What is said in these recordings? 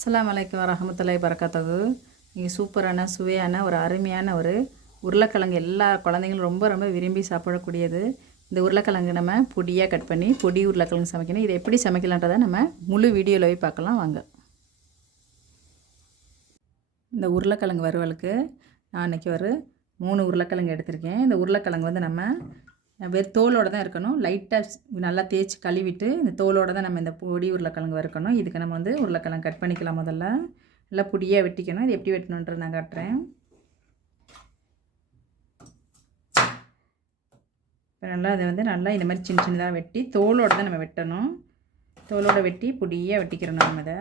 அஸ்ஸலாமு அலைக்கும் வரஹமத்துல்லாஹி வரகாத்தகு இங்கே சூப்பரான சுவையான ஒரு அருமையான ஒரு உருளைக்கிழங்கு எல்லா குழந்தைங்களும் ரொம்ப ரொம்ப விரும்பி சாப்பிடக்கூடியது. இந்த உருளைக்கிழங்கு நம்ம பொடியாக கட் பண்ணி பொடி உருளைக்கிழங்கு சமைக்கணும். இதை எப்படி சமைக்கலான்றதை நம்ம முழு வீடியோவில் போய் பார்க்கலாம். வாங்க. இந்த உருளைக்கிழங்கு வறுவலுக்கு நான் அன்றைக்கி ஒரு மூணு உருளைக்கிழங்கு எடுத்திருக்கேன். இந்த உருளைக்கிழங்கு வந்து நம்ம வெறும் தோலோடு தான் இருக்கணும். லைட்டாக நல்லா தேய்ச்சி கழுவிட்டு இந்த தோலோடு தான் நம்ம இந்த பொடி உருளைக்கிழங்கு வறுக்கணும். இதுக்கு நம்ம வந்து உருளைக்கிழங்கு கட் பண்ணிக்கலாம் முதல்ல. நல்லா பொடியாக வெட்டிக்கணும். இது எப்படி வெட்டணுன்ற நான் காட்டுறேன். இப்போ நல்லா அதை வந்து நல்லா இந்த மாதிரி சின்ன சின்னதாக வெட்டி தோலோடு தான் நம்ம வெட்டணும். தோலோடு வெட்டி பொடியாக வெட்டிக்கிறோம் நம்ம அதை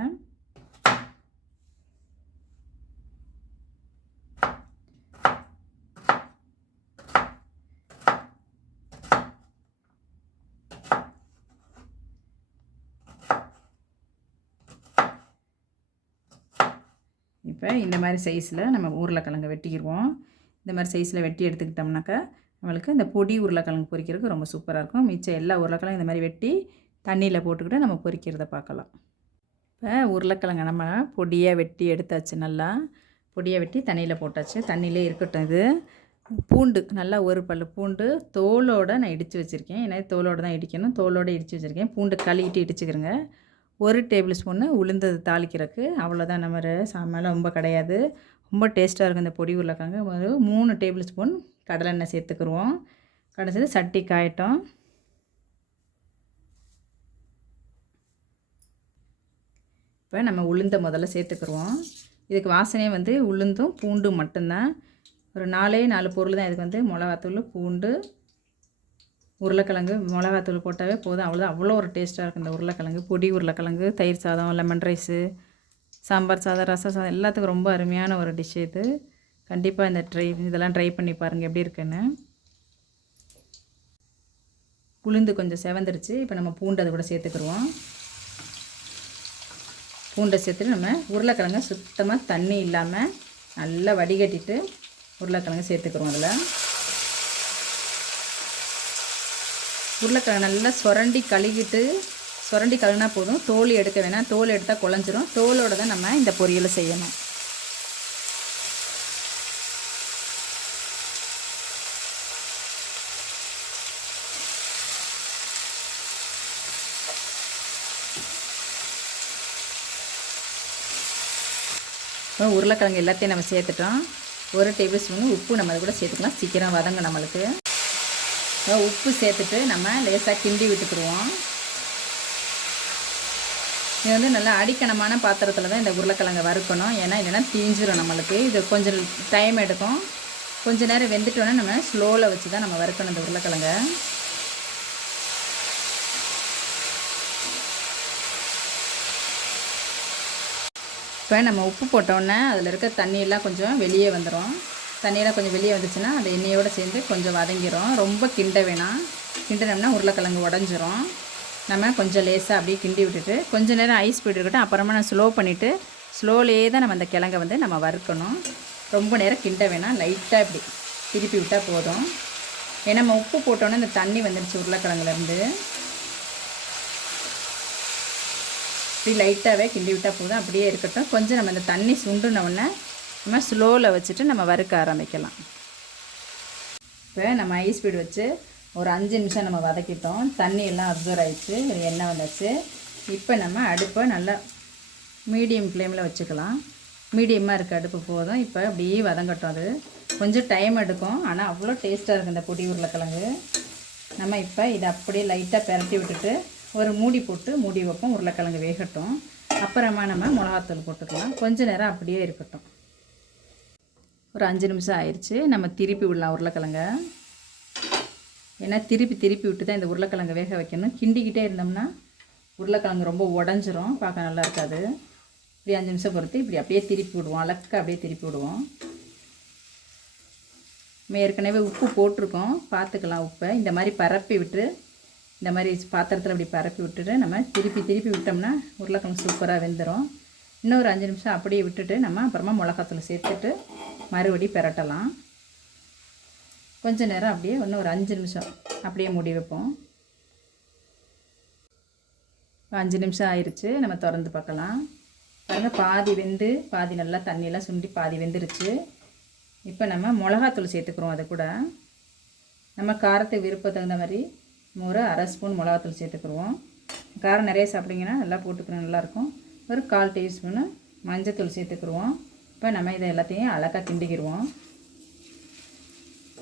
இப்போ இந்த மாதிரி சைஸில் நம்ம உருளைக்கிழங்கு வெட்டிக்கிடுவோம் இந்த மாதிரி சைஸில் வெட்டி எடுத்துக்கிட்டோம்னாக்கா நம்மளுக்கு இந்த பொடி உருளைக்கிழங்கு பொரிக்கிறதுக்கு ரொம்ப சூப்பராக இருக்கும். மிச்சம் எல்லா உருளைக்கிழங்கு இந்த மாதிரி வெட்டி தண்ணியில் போட்டுக்கிட்டு நம்ம பொறிக்கிறத பார்க்கலாம். இப்போ உருளைக்கிழங்கு நம்ம பொடியாக வெட்டி எடுத்தாச்சு நல்லா. பொடியாக வெட்டி தண்ணியில் போட்டாச்சு. தண்ணியிலே இருக்கட்டும் இது. பூண்டு நல்லா ஒரு பல் பூண்டு தோலோடு நான் இடித்து வச்சுருக்கேன். ஏன்னா தோலோடு தான் இடிக்கணும். தோலோடு இடித்து வச்சுருக்கேன். பூண்டு கழுவிட்டு இடிச்சுக்கிறேங்க. ஒரு டேபிள் ஸ்பூன்னு உளுந்தது தாளிக்கிறதுக்கு. அவ்வளோதான் நம்ம சாமெல்லாம் ரொம்ப கிடையாது. ரொம்ப டேஸ்ட்டாக இருக்கும் இந்த பொடி உருளைக்காங்க ஒரு மூணு டேபிள் ஸ்பூன் கடலெண்ணெய் சேர்த்துக்குருவோம். கடைசியில் சட்டி காயட்டும் இப்போ நம்ம உளுந்தை முதல்ல சேர்த்துக்குருவோம். இதுக்கு வாசனையே வந்து உளுந்தும் பூண்டும் மட்டும்தான். ஒரு நாலே நாலு பொருள் தான் இதுக்கு வந்து மிளகாத்தூள் பூண்டு உருளைக்கிழங்கு மிளகாத்தூள் போட்டாவே போதும். அவ்வளோதான் அவ்வளோ ஒரு டேஸ்ட்டாக இருக்கும் இந்த உருளைக்கிழங்கு. பொடி உருளைக்கிழங்கு தயிர் சாதம் லெமன் ரைஸு சாம்பார் சாதம் ரச சாதம். எல்லாத்துக்கும் ரொம்ப அருமையான ஒரு டிஷ் இது. கண்டிப்பாக இந்த ட்ரை இதெல்லாம் ட்ரை பண்ணி பாருங்கள் எப்படி இருக்குன்னு. உளுந்து கொஞ்சம் செவந்துருச்சு. இப்போ நம்ம பூண்டு அது கூட சேர்த்துக்குருவோம். பூண்டை சேர்த்துட்டு நம்ம உருளைக்கிழங்க சுத்தமாக தண்ணி இல்லாமல் நல்லா வடிகட்டிட்டு உருளைக்கிழங்கு சேர்த்துக்குருவோம் அதில். உருளைக்கிழங்கு நல்லா சுரண்டி கழுவிட்டு சுரண்டி கழுனா போதும். தோல் எடுக்க வேணாம். தோல் எடுத்தால் குழஞ்சிரும். தோலோடு தான் நம்ம இந்த பொரியலை செய்யணும். இப்போ உருளைக்கிழங்கு எல்லாத்தையும் நம்ம சேர்த்துட்டோம். ஒரு டேபிள் ஸ்பூன் உப்பு நம்ம அது கூட சேர்த்துக்கலாம். சீக்கிரம் வதங்க நம்மளுக்கு. உப்பு சேர்த்துட்டு நம்ம லேசாக கிண்டி விட்டுக்கிடுவோம். இது வந்து நல்லா அடிக்கணமான பாத்திரத்தில் தான் இந்த உருளைக்கிழங்கை வறுக்கணும். ஏன்னா இல்லைன்னா தீஞ்சிரும் நம்மளுக்கு. இது கொஞ்சம் டைம் எடுக்கும். கொஞ்சம் நேரம் வெந்துட்டோன்னா நம்ம ஸ்லோவில் வச்சு தான் நம்ம வறுக்கணும் இந்த உருளைக்கிழங்கை. இப்போ நம்ம உப்பு போட்டோன்னே அதில் இருக்க தண்ணியெல்லாம் கொஞ்சம் வெளியே வந்துடும் தண்ணியெல்லாம் கொஞ்சம் வெளியே வந்துச்சுன்னா அந்த எண்ணெயோடு சேர்ந்து கொஞ்சம் வதங்கிடும் ரொம்ப கிண்ட வேணாம். கிண்டினோம்னா உருளைக்கிழங்கு உடஞ்சிரும். நம்ம கொஞ்சம் லேசாக அப்படியே கிண்டி விட்டுட்டு கொஞ்சம் நேரம் ஐஸ் போய்ட்டு இருக்கட்டும். அப்புறமா நான் ஸ்லோ பண்ணிவிட்டு ஸ்லோலேயே தான் நம்ம அந்த கிழங்க வந்து நம்ம வறுக்கணும். ரொம்ப நேரம் கிண்ட வேணாம். லைட்டாக இப்படி திருப்பி விட்டால் போதும். ஏன்னா நம்ம உப்பு போட்டோன்னே இந்த தண்ணி வந்துடுச்சு உருளைக்கிழங்குலேருந்து. இப்படி லைட்டாகவே கிண்டி விட்டால் போதும். அப்படியே இருக்கட்டும். கொஞ்சம் நம்ம இந்த தண்ணி சுண்டுனவுடனே நம்ம ஸ்லோவில் வச்சுட்டு நம்ம வறுக்க ஆரம்பிக்கலாம். இப்போ நம்ம ஐஸ் ஸ்பீடு வச்சு ஒரு அஞ்சு நிமிஷம் நம்ம வதக்கிட்டோம். தண்ணி எல்லாம் அப்சர்வ் ஆகிடுச்சு எண்ணெய் வந்தாச்சு. இப்போ நம்ம அடுப்பை நல்லா மீடியம் ஃப்ளேமில் வச்சுக்கலாம். மீடியமாக இருக்க அடுப்பு போதும். இப்போ அப்படியே வதங்கட்டும் அது. கொஞ்சம் டைம் எடுக்கும். ஆனால் அவ்வளோ டேஸ்ட்டாக இருக்குது இந்த பொடி உருளைக்கிழங்கு. நம்ம இப்போ இதை அப்படியே லைட்டாக பெரட்டி விட்டுட்டு ஒரு மூடி போட்டு மூடி வைப்போம். உருளைக்கிழங்கு வேகட்டும். அப்புறமா நம்ம மிளகாத்தூள் போட்டுக்கலாம். கொஞ்சம் நேரம் அப்படியே இருக்கட்டும். ஒரு அஞ்சு நிமிஷம் ஆயிடுச்சு நம்ம திருப்பி விடலாம் உருளைக்கிழங்க. ஏன்னா திருப்பி திருப்பி விட்டு தான் இந்த உருளைக்கிழங்கு வேக வைக்கணும். கிண்டிக்கிட்டே இருந்தோம்னா உருளைக்கிழங்கு ரொம்ப உடஞ்சிரும். பார்க்க நல்லா இருக்காது. இப்படி அஞ்சு நிமிஷம் பொறுத்து இப்படி அப்படியே திருப்பி விடுவோம். அலக்க அப்படியே திருப்பி விடுவோம். நம்ம ஏற்கனவே உப்பு போட்டிருக்கோம். பார்த்துக்கலாம் உப்பை. இந்த மாதிரி பரப்பி விட்டு இந்த மாதிரி பாத்திரத்தில் அப்படி பரப்பி விட்டுட்டு நம்ம திருப்பி திருப்பி விட்டோம்னா உருளைக்கிழங்கு சூப்பராக வெந்துடும் ஒரு அஞ்சு நிமிஷம் அப்படியே விட்டுட்டு நம்ம அப்புறமா மிளகாத்தூள் சேர்த்துட்டு மறுபடி பெரட்டலாம். கொஞ்ச நேரம் அப்படியே இன்னும் ஒரு அஞ்சு நிமிஷம் அப்படியே மூடி வைப்போம். அஞ்சு நிமிஷம் ஆயிடுச்சு நம்ம திறந்து பார்க்கலாம். பாருங்கள் பாதி வெந்து பாதி நல்லா தண்ணியெல்லாம் சுண்டி பாதி வெந்துருச்சு. இப்போ நம்ம மிளகாத்தூள் சேர்த்துக்கிறோம் அது கூட. நம்ம காரத்துக்கு விருப்பம் தகுந்த மாதிரி ஒரு அரை ஸ்பூன் மிளகாத்தூள் சேர்த்துக்குருவோம். காரம் நிறைய சாப்பிட்டீங்கன்னா நல்லா போட்டுக்கணும் நல்லாயிருக்கும் ஒரு கால் டீஸ்பூனு மஞ்சத்தூள் சேர்த்துக்குருவோம். இப்போ நம்ம இதை எல்லாத்தையும் அழகாக கிண்டிக்கிடுவோம்.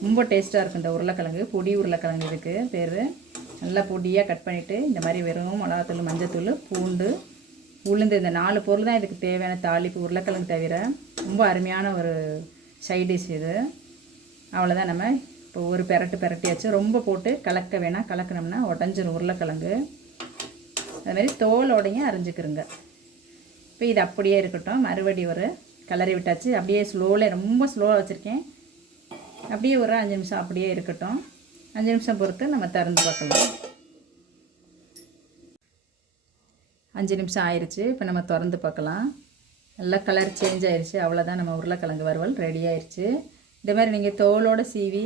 ரொம்ப டேஸ்ட்டாக இருக்கும் இந்த உருளைக்கிழங்கு. பொடி உருளைக்கிழங்கு இதுக்கு. பேர் நல்லா பொடியாக கட் பண்ணிவிட்டு இந்த மாதிரி வெறும் மிளகாத்தூள் மஞ்சத்தூள் பூண்டு உளுந்து இந்த நாலு பொருள் தான் இதுக்கு தேவையான தாளிப்பு உருளைக்கிழங்கு தவிர. ரொம்ப அருமையான ஒரு சைட் இது. அவ்வளோதான் நம்ம இப்போ ஒரு பெரட்டு பெரட்டியாச்சு. ரொம்ப போட்டு கலக்க வேணாம். கலக்கினோம்னா உடஞ்சிரும் உருளைக்கிழங்கு. அதுமாரி தோலோடையும் அரிஞ்சுக்கிருங்க. இப்போ இது அப்படியே இருக்கட்டும். மறுபடி ஒரு கிளறி விட்டாச்சு. அப்படியே ஸ்லோவில் ரொம்ப ஸ்லோவாக வச்சுருக்கேன். அப்படியே ஒரு அஞ்சு நிமிஷம் அப்படியே இருக்கட்டும். அஞ்சு நிமிஷம் பொறுத்து நம்ம திறந்து பார்க்கலாம். அஞ்சு நிமிஷம் ஆயிடுச்சு இப்போ நம்ம திறந்து பார்க்கலாம். நல்லா கலர் சேஞ்ச் ஆயிடுச்சு அவ்வளோதான் நம்ம உருளைக்கிழங்கு வறுவல் ரெடி ஆயிடுச்சு இந்த மாதிரி நீங்கள் தோலோடு சீவி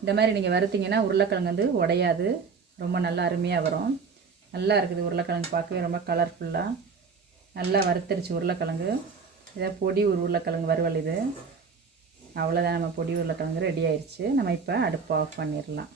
இந்த மாதிரி நீங்கள் வறுத்தீங்கன்னா உருளைக்கிழங்கு வந்து உடையாது. ரொம்ப நல்லா அருமையாக வரும். நல்லா இருக்குது. உருளைக்கிழங்கு பார்க்கவே ரொம்ப கலர்ஃபுல்லாக நல்லா வறுத்துருச்சு உருளைக்கிழங்கு. இதை பொடி ஒரு உருளைக்கிழங்கு வறுவல் இது. அவ்வளோதான் நம்ம பொடி உருளைக்கிழங்கு ரெடி ஆயிடுச்சு நம்ம இப்போ அடுப்பு ஆஃப் பண்ணிடலாம்.